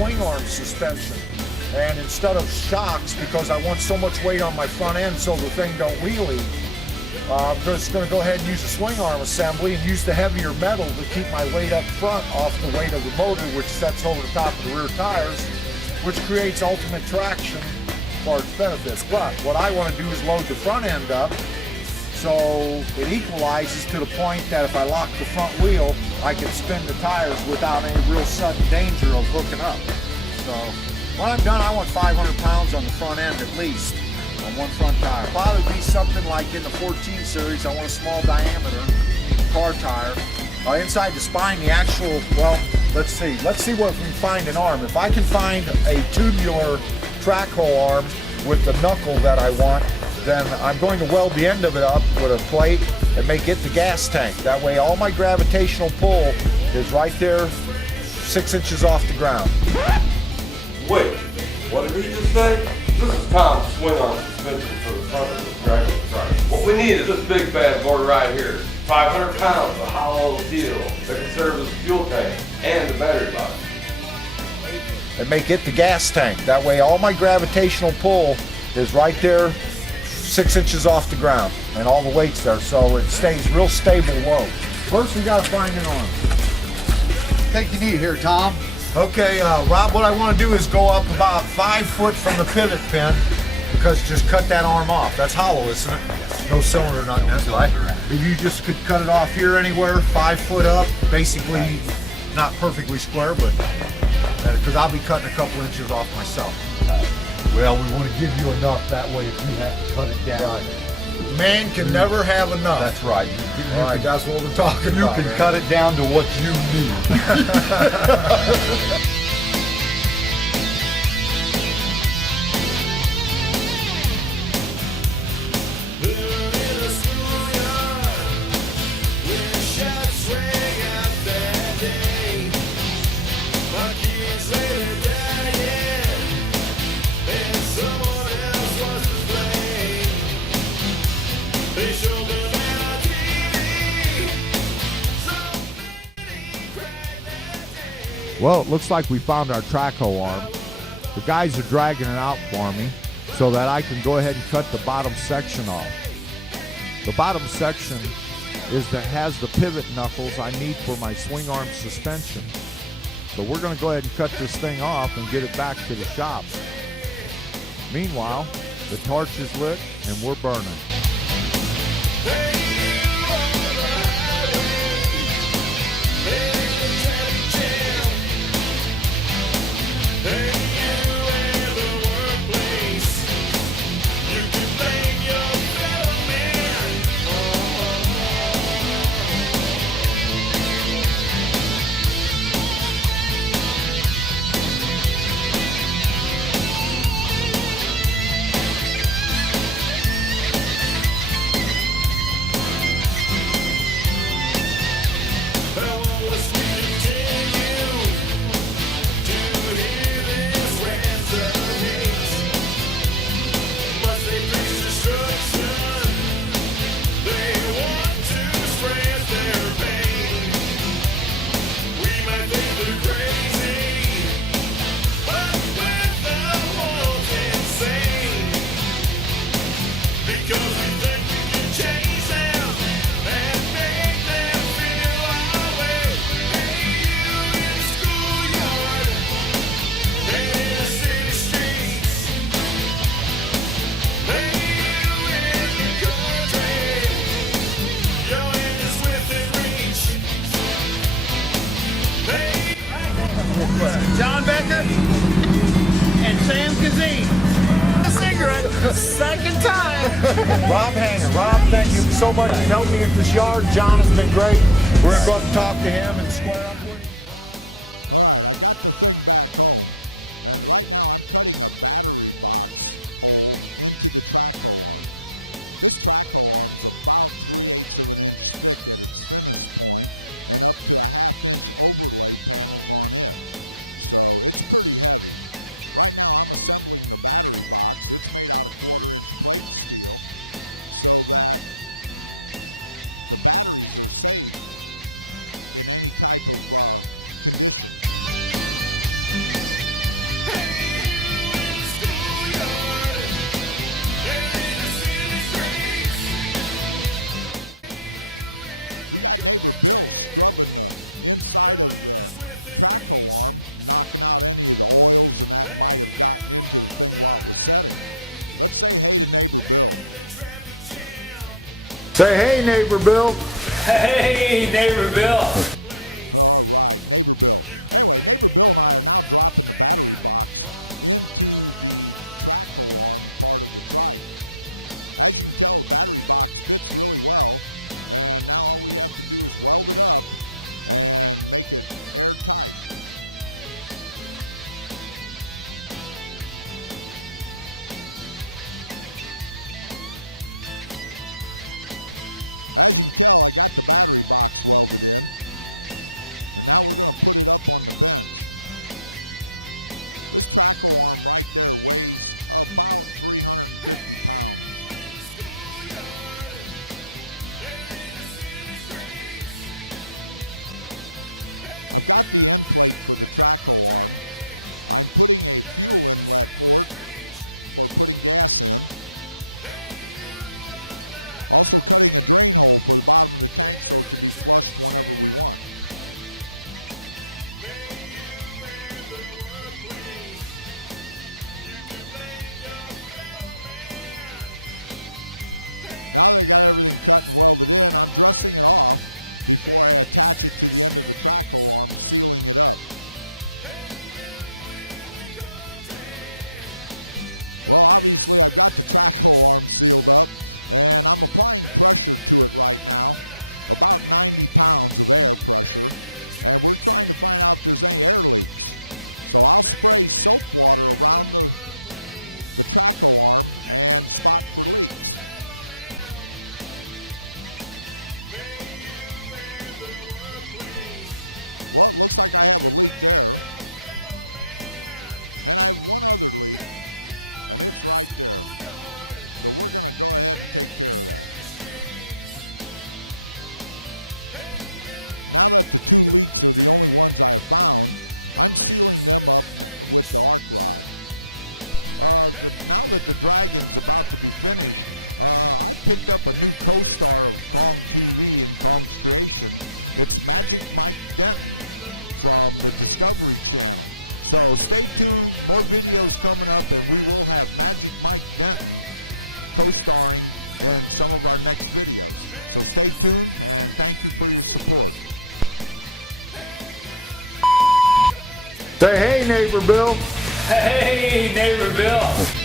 swing arm suspension. And instead of shocks, because I want so much weight on my front end so the thing don't wheelie, I'm just going to go ahead and use a swing arm assembly and use the heavier metal to keep my weight up front off the weight of the motor, which sets over the top of the rear tires, which creates ultimate traction for its benefits. But what I want to do is load the front end up so it equalizes to the point that if I lock the front wheel, I can spin the tires without any real sudden danger of hooking up. So when I'm done, I want 500 pounds on the front end at least, on one front tire. Probably be something like in the 14 series, I want a small diameter car tire. Inside the spine, the actual, well, let's see what we can find an arm. If I can find a tubular track hole arm with the knuckle that I want, then I'm going to weld the end of it up with a plate and make it the gas tank. That way all my gravitational pull is right there 6 inches off the ground. Wait, what did he just say? This is Tom's swing arm suspension for the front of the dragster truck. What we need is this big bad boy right here. 500 pounds of hollow steel that can serve as a fuel tank and the battery box. And make it the gas tank. That way all my gravitational pull is right there 6 inches off the ground and all the weight's there, so it stays real stable low. First we gotta find an arm. I think you need here, Tom. Okay, Rob, what I want to do is go up about 5 foot from the pivot pin, because just cut that arm off. That's hollow, isn't it? No cylinder, nothing. That's right. If you just could cut it off here anywhere, 5 foot up, basically not perfectly square, but because I'll be cutting a couple inches off myself. Well, we want to give you enough that way if you have to cut it down. Right. Man can never have enough. That's right. All right, that's what we're talking You about. can cut it down to what you need. Well, it looks like we found our track hole arm. The guys are dragging it out for me so that I can go ahead and cut the bottom section off. The bottom section has the pivot knuckles I need for my swing arm suspension. So we're going to go ahead and cut this thing off and get it back to the shop. Meanwhile, the torch is lit and we're burning. John Becker and Sam Kazee. A cigarette, second time. Rob Hanger. Rob, thank you so much for helping me at this yard. John has been great. We're going to go up and talk to him and square up with him. Say, hey, neighbor Bill. Hey, neighbor Bill. picked up a new co-star of Mount TV in Compton. It's Magic Mike Sound with Discovery Club. So stay tuned, more videos coming up that we will have Magic Mike co-starring in some of our next videos. So stay tuned, and thank you for your support. Say, hey, neighbor Bill. Hey, neighbor Bill.